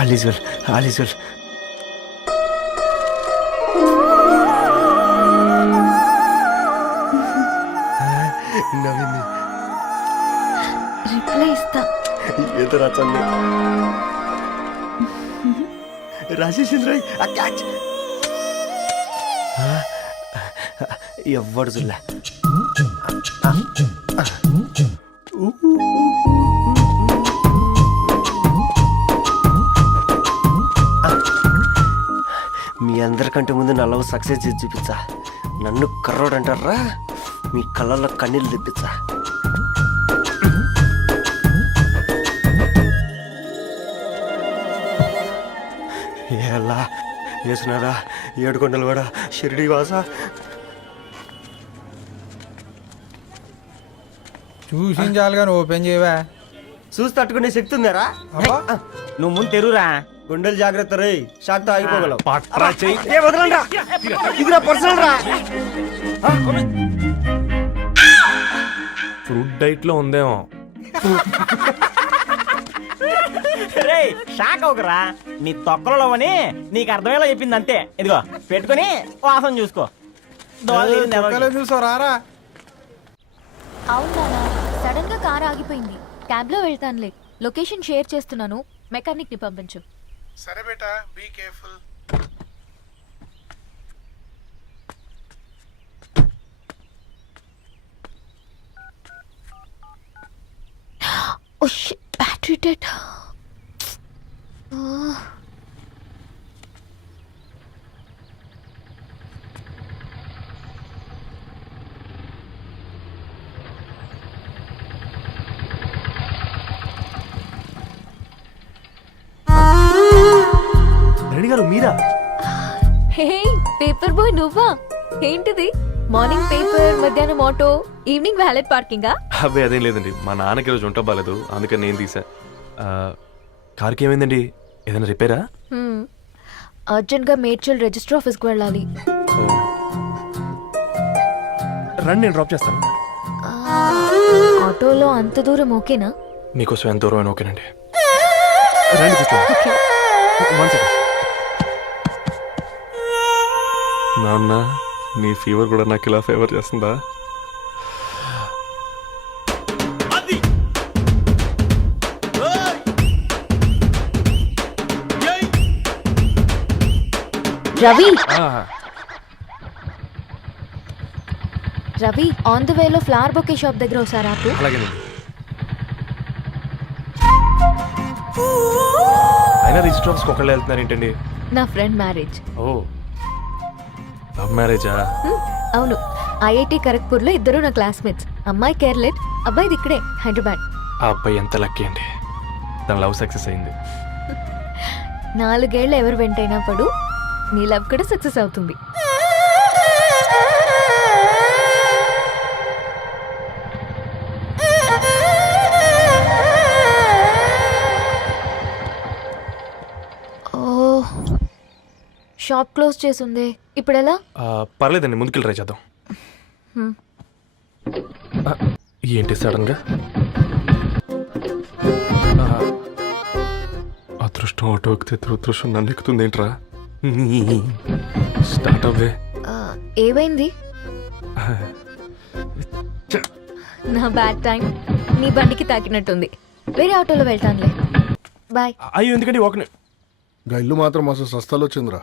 All is well, all is well. నవ్వింది. Reply ఇస్తా. ఏదో రాచండి రాజేసింద్ర క్యాచ్. ఎవ్వడు చూడలే. మీ అందరికంటే ముందు నా లవ్ సక్సెస్ చేసి చూపించా. నన్ను కర్రోడు అంటారా, మీ కళ్ళల్లో కన్నీళ్ళు తెప్పించా. ఎలా వేసినారా ఏడుకొండలు కూడా షిరిడి వాస. చూసించాలి కానీ ఓపెన్ చేయవా? చూసి తట్టుకునే శక్తి ఉందారా? నువ్వు ముందు తెరురా. గుండెలు జాగ్రత్త రే, షాక్ తో ఆగిపోగలవు. ఫ్రూట్ డైట్ లో ఉందేమో. రే షాక్ అవకరా, నీ తొక్కలలో అని నీకు అర్థమయ్యేలా చెప్పింది అంతే. ఇదిగో పెట్టుకుని వాసన చూసుకో. చూసారా? అవునా, సడన్ గా కార్ ఆగిపోయింది. క్యాబ్ లో వెళ్తానులే. లొకేషన్ షేర్ చేస్తున్నాను, మెకానిక్ ని పంపించు. సరే బేటా, be careful. Oh shit, battery dead. Reddy గారు మీరా? హే పేపర్ బాయ్, నువ్వా? ఏంటిది? మార్నింగ్ పేపర్, మధ్యాహ్నం ఆటో, ఈవినింగ్ వ్యాలెట్ పార్కింగా? అబ్బాయి అదేం లేదండి, మా నాన్నకి రోజు వంట బాగాలేదు, అందుకని నేను తీసా. కార్కి ఏమైందండి? ఏదైనా రిపేరా? అర్జెంట్ గా మేడ్చల్ రిజిస్టర్ ఆఫీస్ కు వెళ్ళాలి. రండి, నేను డ్రాప్ చేస్తాను. ఆటోలో అంత దూరం ఓకేనా? మీకోసం ఎంత దూరం అయినా ఓకేనండి. రండి కూర్చోండి. నాన్న, నీ ఫీవర్ కూడా నాకు ఇలా ఫేవర్ చేస్తుందా? రవి, రవి ఆన్ ద వేలో ఫ్లవర్ బొకే షాప్ దగ్గర ఒకసారి ఆపు. అలాగేనండి. అయినా రిజిస్టర్ ఆఫీస్కి ఒకళ్ళు వెళ్తున్నారు ఏంటండి? నా ఫ్రెండ్ మ్యారేజ్. ఓ, లవ్ మ్యారేజా? అవును, ఐఐటి ఖరగ్పూర్ లో ఇద్దరు నా క్లాస్మేట్స్. అమ్మాయి కేర్లెట్, అబ్బాయిది ఇక్కడే హైదరాబాద్. ఆ అబ్బాయి ఎంత లక్కీ అండి, తన లవ్ సక్సెస్ అయింది. 4 ఏళ్ళు ఎవరు వెంటైనా పడు, నీ లవ్ కూడా సక్సెస్ అవుతుంది. ఓ, షాప్ క్లోజ్ చేసింది, ఇప్పుడు ఎలా? పర్లేదండి, ముందుకెళ్ళి ట్రై చేద్దాం. ఏంటి సడన్ గా? అదృష్టం ఆటో ఎక్కితే దురదృష్టం నన్ను ఎక్కుతుంది ఏంట్రా? స్టార్ట్ అవ్వే. ఏమైంది? నా బ్యాడ్ టైం నీ బండికి తాకినట్టుంది. వేరే ఆటోలో వెళ్తానులే, బాయ్. అయ్యో, ఎందుకండి ఒక ఇల్లు మాత్రం అసలు సస్తాలో వచ్చిందిరా.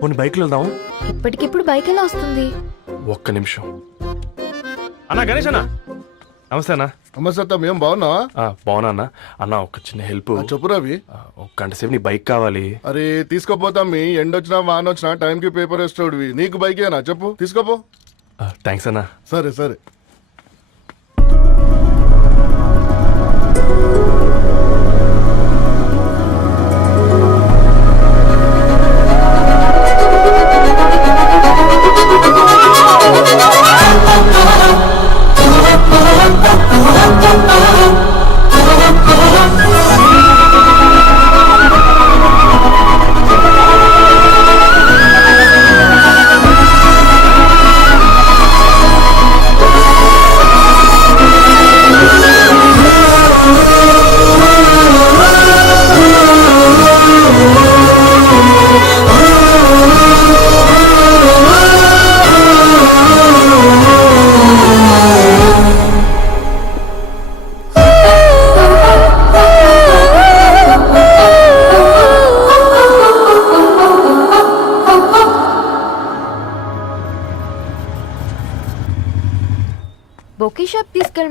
కొన్ని బైక్లో వెళ్దాం. ఇప్పటికిప్పుడు బైక్ ఎలా వస్తుంది? ఒక్క నిమిషం. అన్నా, గణేష్ అన్న, నమస్తే అన్న. నమస్తే, ఏం బాగున్నావా? బాగున్నా అన్న. అన్న, ఒక చిన్న హెల్ప్. చెప్పు రవి. ఒక గంట సేపు నీ బైక్ కావాలి. అరే తీసుకోపోతాం, మీ ఎండొచ్చినా వాన వచ్చినా టైంకి పేపర్ వేస్తాడువి. నీకు బైకేనా? చెప్పు, తీసుకోపో. థ్యాంక్స్ అన్న. సరే సరే.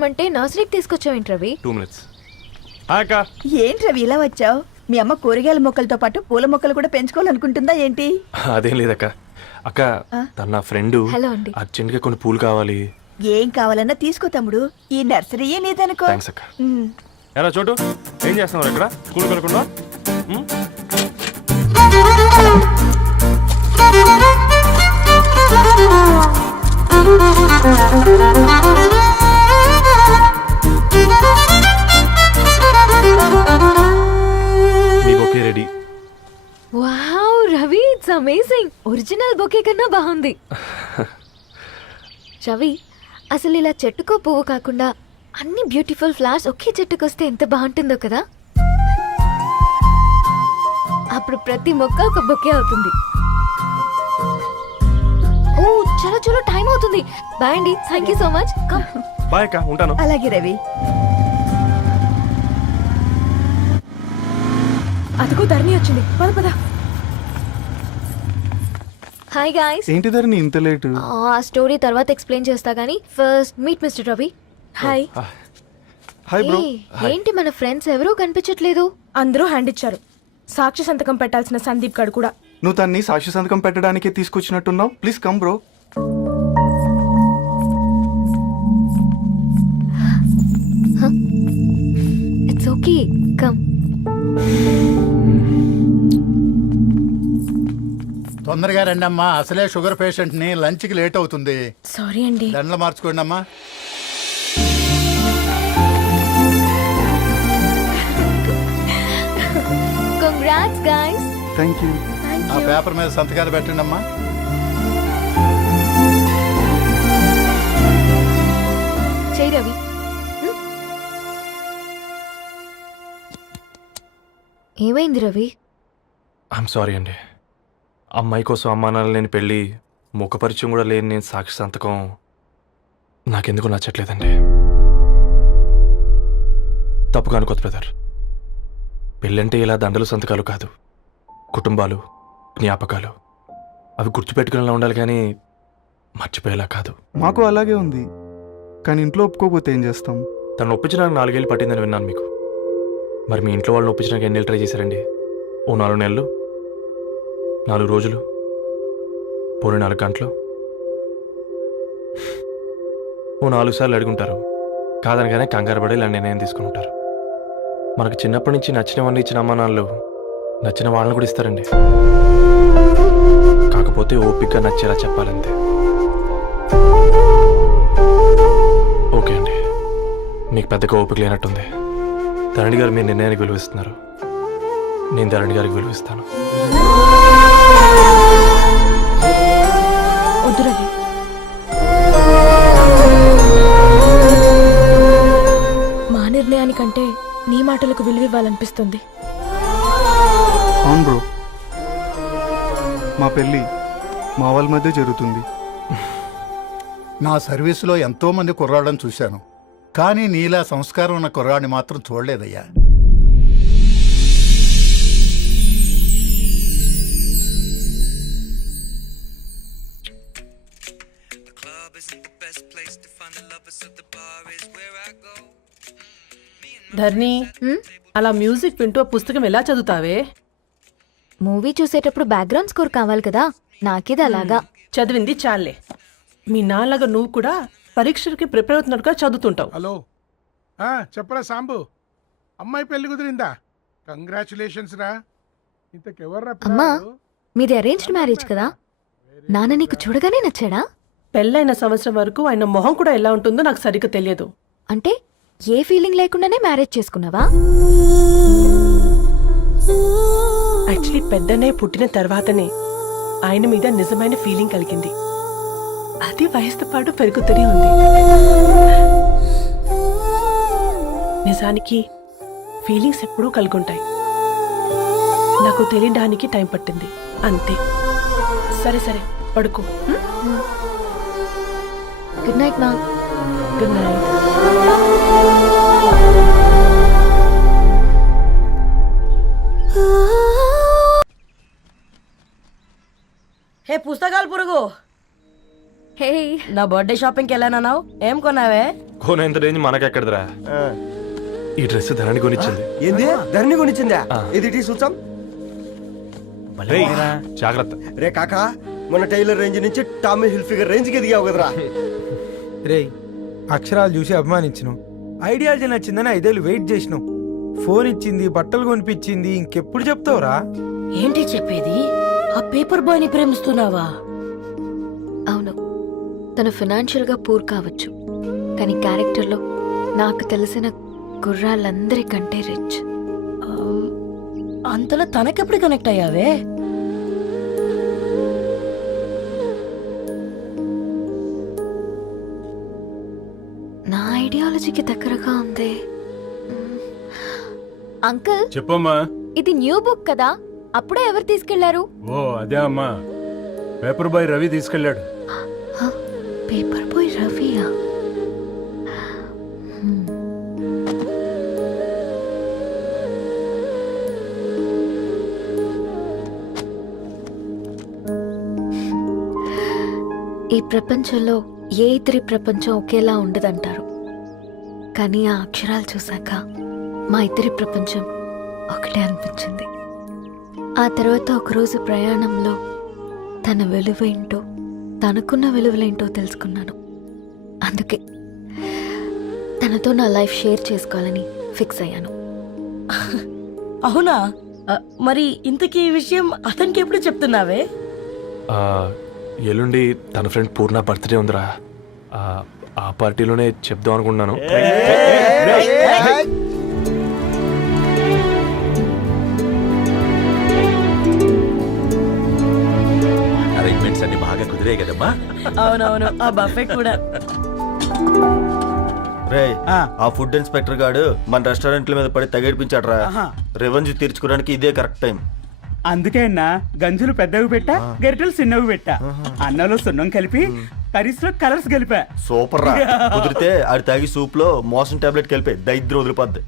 తీసుకొచ్చావంటే నర్సరీకి తీసుకొచ్చావేంటి రవి? 2 minutes. హాయ్ అక్క. ఏంటి రవి ఇలా వచ్చావు? మీ అమ్మ కూరగాయల మొక్కలతో పాటు పూల మొక్కలు కూడా పెంచుకోవాలనుకుంటుందా ఏంటి? అదేం లేదక్క. అక్క తన నా ఫ్రెండ్ హలో అండి. అర్జెంట్గా కొన్ని పూలు కావాలి. ఏం కావాలన్నా తీసుకో తమ్ముడు, ఈ నర్సరీయే నీదనుకో. థ్యాంక్స్ అక్క. ఎలా చోటు ఏం చేస్తున్నావు ఇక్కడ స్కూల్ కనుకుండా? మీ bouquet ready. Wow Ravi, it's amazing. Original bouquet కన్నా బాగుంది. రవి, అసలు ఇలా చెట్టుకో పువ్వు కాకుండా అన్ని బ్యూటిఫుల్ ఫ్లవర్స్ ఒకే చెట్టుకొస్తే ఎంత బాగుంటుందో కదా. అప్పుడు ప్రతి మొక్క ఒక బొకే అవుతుంది. ఓ చలో చలో, టైం అవుతుంది. బాయ్ అండి, thank you so much. Come. Bye అక్క, ఉంటాను. అలాగే రవి. అదిగో ధరణి వచ్చింది, పద పద. Hi guys. ఏంటి ధరణి ఇంత లేటు? ఆ స్టోరీ తర్వాత ఎక్స్ప్లెయిన్ చేస్తా గానీ first meet mister Ravi. Hi. Hi bro. ఏంటి మన ఫ్రెండ్స్ ఎవరూ కనిపించట్లేదు? అందరూ హ్యాండ్ ఇచ్చారు. సాక్షి సంతకం పెట్టాల్సిన సందీప్ గడు కూడా. నువ్వు తన్ని సాక్షి సంతకం పెట్టడానికే తీసుకొచ్చినట్టున్నావు. Please come bro. It's okay, come. తొందరగా రండి అమ్మా, అసలే షుగర్ పేషెంట్ ని, లంచ్ కి లేట్ అవుతుంది. సారీ అండి. దండలు మార్చుకోండి అమ్మా. Congrats guys. Thank you. ఆ పేపర్ మీద సంతకాలు పెట్టండి అమ్మా. చెయ్ రవి. ఏమైంది రవి? ఐఎమ్ సారీ అండి. అమ్మాయి కోసం అమ్మానాలు లేని పెళ్ళి, ముఖపరిచయం కూడా లేని నేను సాక్షి సంతకం నాకెందుకు నచ్చట్లేదండి. తప్పుగా అనుకోదు బ్రదర్. పెళ్ళంటే ఇలా దండలు సంతకాలు కాదు, కుటుంబాలు, జ్ఞాపకాలు. అవి గుర్తుపెట్టుకునేలా ఉండాలి కానీ మర్చిపోయేలా కాదు. మాకు అలాగే ఉంది, కానీ ఇంట్లో ఒప్పుకోకపోతే ఏం చేస్తాం? తను ఒప్పించడానికి 4 ఏళ్ళు పట్టిందని విన్నాను మీకు. మరి మీ ఇంట్లో వాళ్ళని ఒప్పించడానికి ఎన్ని ఏళ్ళు ట్రై చేశారండి? ఓ 4 నెలలు, 4 రోజులు, పోనీ 4 గంటలు, ఓ 4 సార్లు అడుగుంటారు. కాదనగానే కంగారు పడి ఇలా నిర్ణయం తీసుకుని ఉంటారు. మనకు చిన్నప్పటి నుంచి నచ్చినవన్నీ ఇచ్చిన అమ్మానాళ్ళు నచ్చిన వాళ్ళని కూడా ఇస్తారండి. కాకపోతే ఓపిక నచ్చేలా చెప్పాలంతే. ఓకే అండి, మీకు పెద్దగా ఓపిక లేనట్టుంది. ధరణి గారు మీ నిర్ణయానికి విలువిస్తున్నారు, నేను ధరణి గారికి విలువిస్తాను. వద్దు రవి. మా నిర్ణయానికంటే నీ మాటలకు విలువివ్వాలనిపిస్తుంది. అవును బ్రో, మా పెళ్ళి మా వాళ్ళ మధ్య జరుగుతుంది. నా సర్వీసులో ఎంతో మంది కుర్రాళ్ళని చూశాను, కానీ నీలా సంస్కారం ఉన్న కుర్రాడిని మాత్రం చూడలేదయ్యా. ధరణి, అలా మ్యూజిక్ వింటూ ఆ పుస్తకం ఎలా చదువుతావే? మూవీ చూసేటప్పుడు బ్యాక్గ్రౌండ్ స్కోర్ కావాలి కదా, నాకిది అలాగా. చదివింది చాలే. మీ నాన్నగా నువ్వు కూడా పరీక్షలకి ప్రిపేర్ అవుతున్నట్టుగా చదువుతుంటావు. హలో చెప్పరా సాంబు, అమ్మాయి పెళ్లి కుదిరిందా? కంగ్రాచులేషన్స్ రా. ఇంతకెవర్రా అమ్మా, పిల్లాడు? మీది అరేంజ్డ్ మ్యారేజ్ కదా, నాన్న నీకు చూడగానే నచ్చాడా? పెళ్ళైన సంవత్సరం వరకు ఆయన మొహం కూడా ఎలా ఉంటుందో నాకు సరిగ్గా తెలియదు. అంటే ఏ ఫీలింగ్ లేకుండానే మ్యారేజ్ చేసుకున్నావా? యాక్చువల్లీ పెద్దనే పుట్టిన తర్వాతనే ఆయన మీద నిజమైన ఫీలింగ్ కలిగింది. అది వయసుతో పాటు పెరుగుతూనే ఉంది. నిజానికి ఫీలింగ్స్ ఎప్పుడూ కలుగుంటాయి, నాకు తెలియడానికి టైం పట్టింది అంతే. సరే సరే, పడుకో. గుడ్ నైట్ మా. Good night. హే పుస్తకాలు పురుగు, హే నా బర్త్డే షాపింగ్కి వెళ్ళానన్నావు ఏం కొన్నావే? కోనేంత రేంజ్ మనకెక్కడదిరా. ఈ డ్రెస్ ధరణి కొనిచ్చింది. ఏంది ధరణి కొనిచ్చిందా? ఆ. ఇది చూసాం. రేయ్, జాగ్రత్త. రే కాకా, మన టైలర్ రేంజ్ నుంచి టామీ హిల్ఫిగర్ రేంజ్ కి ఎదిగావు కదరా. రేయ్, అక్షరాలు చూసి అభిమానించను, ఐడియాలజీ నచ్చిందని 5 ఏళ్ళు వెయిట్ చేసినావు. ఫోన్ ఇచ్చింది, బట్టలు కొనిపించింది, ఇంకెప్పుడు చెప్తావురా? ఏంటి చెప్పేది? ఆ పేపర్ బాయ్ ని ప్రేమిస్తున్నావా? అవును, తను ఫినాన్షియల్ గా పూర్ కావచ్చు, కానీ క్యారెక్టర్లో నాకు తెలిసిన గుర్రాలందరికంటే రిచ్. అంతలో తనకెప్పుడు కనెక్ట్ అయ్యావే? నా ఐడియాలజీకి దగ్గరగా ఉంది. అంకుల్, చెప్పమ్మా. ఇది న్యూ బుక్ కదా, అప్పుడే ఎవరు తీసుకెళ్లారు? ఓ అదే అమ్మా, పేపర్ బాయ్ రవి తీసుకెళ్ళాడు. పేపర్ బాయ్ రవియా? ఈ ప్రపంచంలో ఏ ఇద్దరి ప్రపంచం ఒకేలా ఉండదంటారు, కానీ ఆ అక్షరాలు చూశాక మా ఇద్దరి ప్రపంచం ఒకటే అనిపించింది. ఆ తర్వాత ఒకరోజు ప్రయాణంలో తన విలువేంటో, తనకున్న విలువలేంటో తెలుసుకున్నాను. అందుకే తనతో నా లైఫ్ షేర్ చేసుకోవాలని ఫిక్స్ అయ్యాను. అవునా? మరి ఇంతకీ ఈ విషయం అతనికి ఎప్పుడు చెప్తున్నావే? ఆ, ఎల్లుండి తన ఫ్రెండ్ పూర్ణ బర్త్డే ఉందిరా. ఆ పార్టీలోనే చెప్దాం అనుకుంటున్నాను. అరేంజ్మెంట్స్ అన్ని బాగా కుదిరే కదమ్మా. అవునవును, ఆ బఫే కూడా. రే, ఆ ఫుడ్ ఇన్స్పెక్టర్ గాడు మన రెస్టారెంట్ల మీద పడి తగేడిపించాడ్రా. రెవెన్యూ తీర్చుకోవడానికి ఇదే కరెక్ట్ టైం. అందుకే అన్న గంజులు పెద్దవి పెట్టా, గరిటెలు చిన్నవి పెట్టా, అన్నంలో సున్నం కలిపి కర్రీస్లో కలర్స్ కలిపా. సూపర్ రా. కుదిరితే ఆడి తాగి సూప్ లో మోషన్ టాబ్లెట్ కలిపే దైద్యం వదిలిపోద్ది.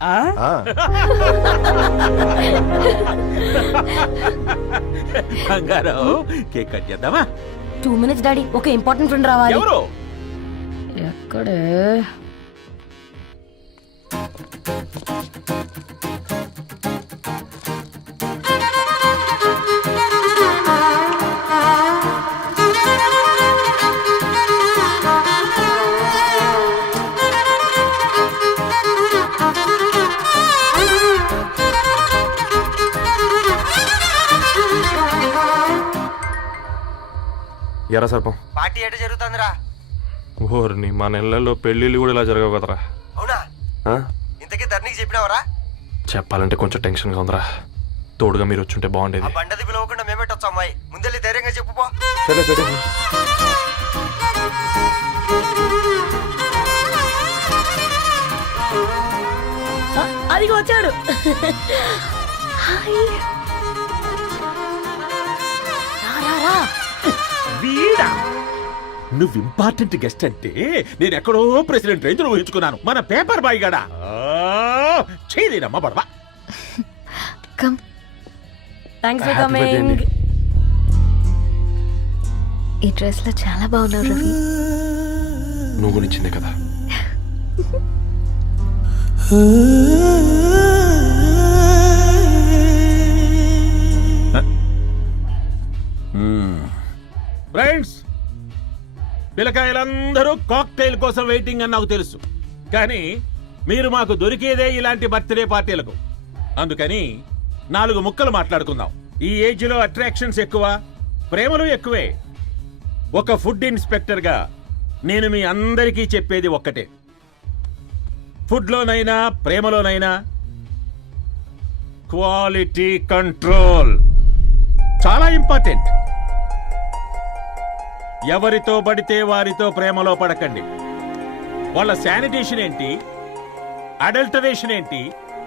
బంగారం, కేక్ కట్ చేద్దామా? 2 minutes డాడీ, ఒక ఇంపార్టెంట్ ఫ్రెండ్ రావాలి. ఎవరు? ఎక్కడే? ఎరా సర్పం, పార్టీ ఎట జరుగుతుందిరా? ఓర్ని మా నెలల్లో పెళ్ళిళ్ళు కూడా ఇలా జరగవు కదరా. అవునా? ఆ? ఇంతకీ ధరణికి చెప్పినావరా? చెప్పాలంటే కొంచెం టెన్షన్గా ఉందిరా. తోడుగా మీరు వచ్చుంటే బాగుండేది. బండది పిలవకుండా మేమెట్టొచ్చు అమ్మాయి. ముందెళ్ళి ధైర్యంగా చెప్పుపో. సరే సరే. అదిగో వచ్చాడు. వీడా? నువ్వు ఇంపార్టెంట్ గెస్ట్ అంటే నేను ఎక్కడో ప్రెసిడెంట్ రేంజ్ లో ఊహించుకున్నాను. మన పేపర్ బాయ్ గడా చేయలేనమ్మా బడవా. Come. Thanks for Happy birthday coming. అండి. ఈ డ్రెస్ లో చాలా బాగున్నావు రవి. నువ్వు గురించిందే కదా. ఫ్రెండ్స్, పిల్లకాయలందరూ కాక్టైల్ కోసం వెయిటింగ్ అని నాకు తెలుసు, కానీ మీరు మాకు దొరికేదే ఇలాంటి బర్త్డే పార్టీలకు. అందుకని 4 ముక్కలు మాట్లాడుకుందాం. ఈ ఏజ్ లో అట్రాక్షన్స్ ఎక్కువ, ప్రేమలు ఎక్కువే. ఒక ఫుడ్ ఇన్స్పెక్టర్ గా నేను మీ అందరికీ చెప్పేది ఒక్కటే, ఫుడ్ లోనైనా ప్రేమలోనైనా క్వాలిటీ కంట్రోల్ చాలా ఇంపార్టెంట్. ఎవరితో పడితే వారితో ప్రేమలో పడకండి. వాళ్ళ శానిటేషన్ ఏంటి, అడల్టరేషన్ ఏంటి,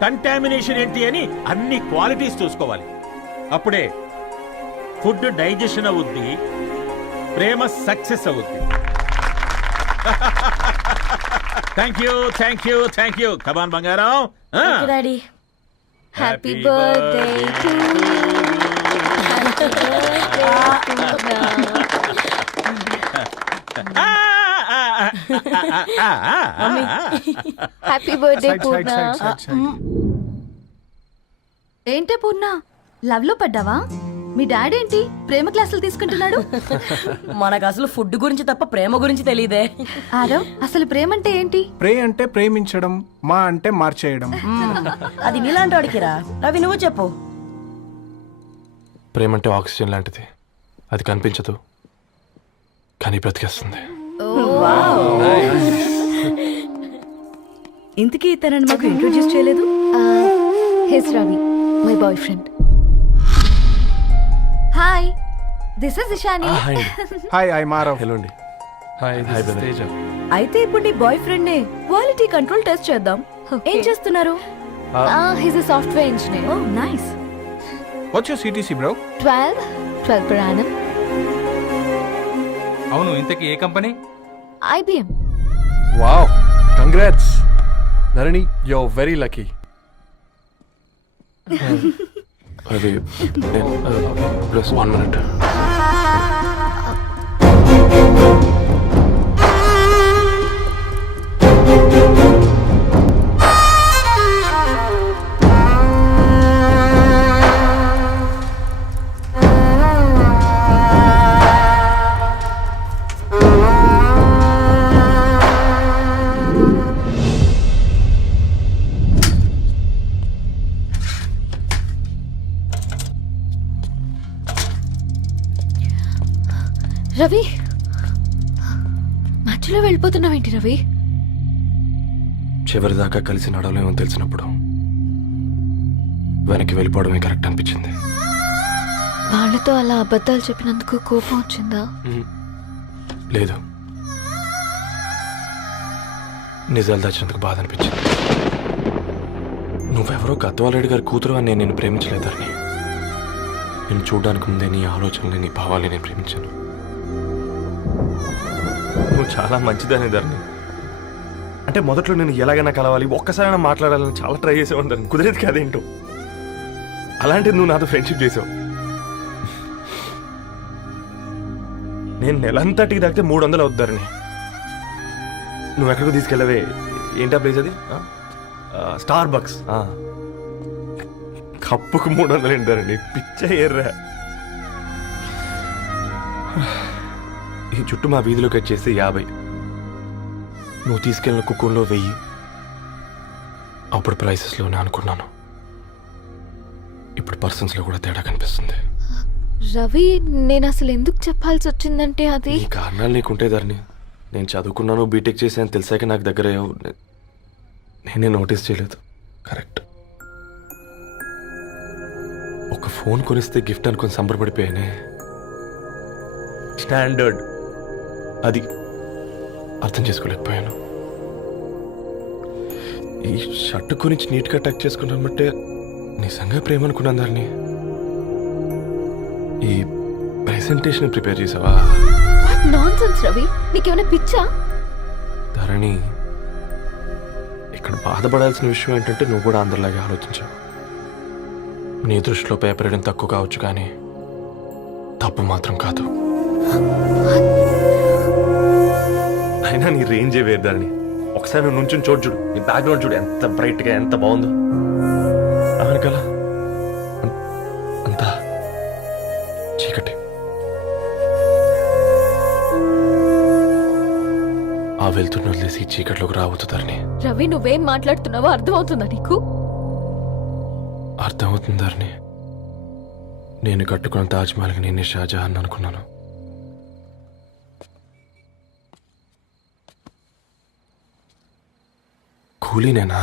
కంటామినేషన్ ఏంటి అని అన్ని క్వాలిటీస్ చూసుకోవాలి. అప్పుడే ఫుడ్ డైజెషన్ అవుద్ది, ప్రేమ సక్సెస్ అవుద్ది. Thank you, thank you, thank you. Come on బంగారం. Daddy. Happy birthday to happy birthday Purna. ఏంటే పూర్ణ లవ్ లో పడ్డావా? మీ డాడీ ఏంటి ప్రేమ క్లాసులు తీసుకుంటున్నాడు? మనకు అసలు ఫుడ్ గురించి తప్ప ప్రేమ గురించి తెలియదే. ఆరవ్, అసలు ప్రేమ అంటే ఏంటి? ప్రే అంటే ప్రేమించడం, మా అంటే మార్చేయడం. అది నీలాంటి వాడికిరా. రవి నువ్వు చెప్పు. ప్రేమ అంటే ఆక్సిజన్ లాంటిది. అది కనిపించదు కానీ బ్రతికేస్తుంది. ఇంతకీ తనని మాకు ఇంట్రొడ్యూస్ చేయలేదు. His Ravi, my boy friend. Hi, this is Ishani. Hi, I Maarav. Hello అండి. హాయ్ తేజ. అయితే ఇప్పుడు నీ బాయ్ ఫ్రెండ్ నే క్వాలిటీ కంట్రోల్ టెస్ట్ చేద్దాం. ఏం చేస్తున్నారు? His a software engineer. Oh nice. What's your CTC bro? 12 per annum. అవును, ఇంతకీ ఏ company? IBM. Wow, congrats Dharani, you are very lucky. అది ప్లస్ 1 minute. రవి, మధ్యలో వెళ్ళిపోతున్నావేంటి రవి? చివరిదాకా కలిసి నడవలేమని తెలిసినప్పుడు వెనక్కి వెళ్ళిపోవడమే కరెక్ట్ అనిపించింది. వాళ్ళతో అలా అబద్ధాలు చెప్పినందుకు కోపం వచ్చిందా? లేదు, నిజాలు దాచినందుకు బాధ అనిపించింది. నువ్వెవరో గద్వాలరెడ్డి గారి కూతురు అని నేను నిన్ను ప్రేమించలేదని. నేను చూడడానికి ముందే నీ ఆలోచనలు, నీ భావాలని నేను ప్రేమించాను. నువ్వు చాలా మంచిదని ధరణి. అంటే మొదట్లో నేను ఎలాగైనా కలవాలి, ఒక్కసారైనా మాట్లాడాలని చాలా ట్రై చేసేవాడిని ధరణి. కుదిరేది కాదేంటో. అలాంటిది నువ్వు నాతో ఫ్రెండ్షిప్ చేసావు. నేను నెలంతటికి తాగితే 300 అవుతారని. నువ్వు ఎక్కడికి తీసుకెళ్ళవే? ఏంటా ప్లేస్ అది? Star bucks. కప్పుకు 300 ఏంటారండి, పిచ్చ ఎర్రా. ఈ చుట్టూ మా వీధిలోకి వచ్చేసి 50. నువ్వు తీసుకెళ్ళిన కుక్కర్లో 1000. అప్పుడు ప్రైసెస్లోనే అనుకున్నాను, ఇప్పుడు పర్సన్స్లో కూడా తేడా కనిపిస్తుంది. రవి, నేను అసలు ఎందుకు చెప్పాల్సి వచ్చిందంటే అది ఈ కారణాలు నీకుంటే ధరణి. నేను చదువుకున్నాను, బీటెక్ చేశాను తెలిసాక నాకు దగ్గర నేనే నోటీస్ చేయలేదు. కరెక్ట్. ఒక ఫోన్ కొనిస్తే గిఫ్ట్ అనుకుని సంబరపడిపోయానే. స్టాండర్డ్ అది అర్థం చేసుకోలేకపోయాను. ఈ షర్ట్ గురించి నీట్గా టచ్ చేసుకున్నామంటే నిజంగా ప్రేమ అనుకున్నాను దాన్ని. ఈ ప్రెజెంటేషన్ ప్రిపేర్ చేసావా? నాన్సెన్స్ రవి, నీకేమైనా పిచ్చా? ధరణి, ఇక్కడ బాధపడాల్సిన విషయం ఏంటంటే నువ్వు కూడా అందరిలాగే ఆలోచించావు. నీ దృష్టిలో పేపర్ వేయడం తక్కువ కావచ్చు కానీ తప్పు మాత్రం కాదు. అయినా నీ రేంజే వేరు ధరణి. ఒకసారి నువ్వు నుంచుని చూడు, నీ బ్యాక్గ్రౌండ్ చూడు ఎంత బ్రైట్గా, ఎంత బాగుందో. వెనకాల అంతా చీకటి. ఆ వెళ్తున్న వదిలేసి చీకట్లోకి రాబోతుందని. రవి, నువ్వేం మాట్లాడుతున్నావో అర్థమవుతుందా నీకు? అర్థమవుతుందని. నేను కట్టుకున్న తాజ్మహల్కి నేనే షాజహాన్ అనుకున్నాను. కూలీనేనా?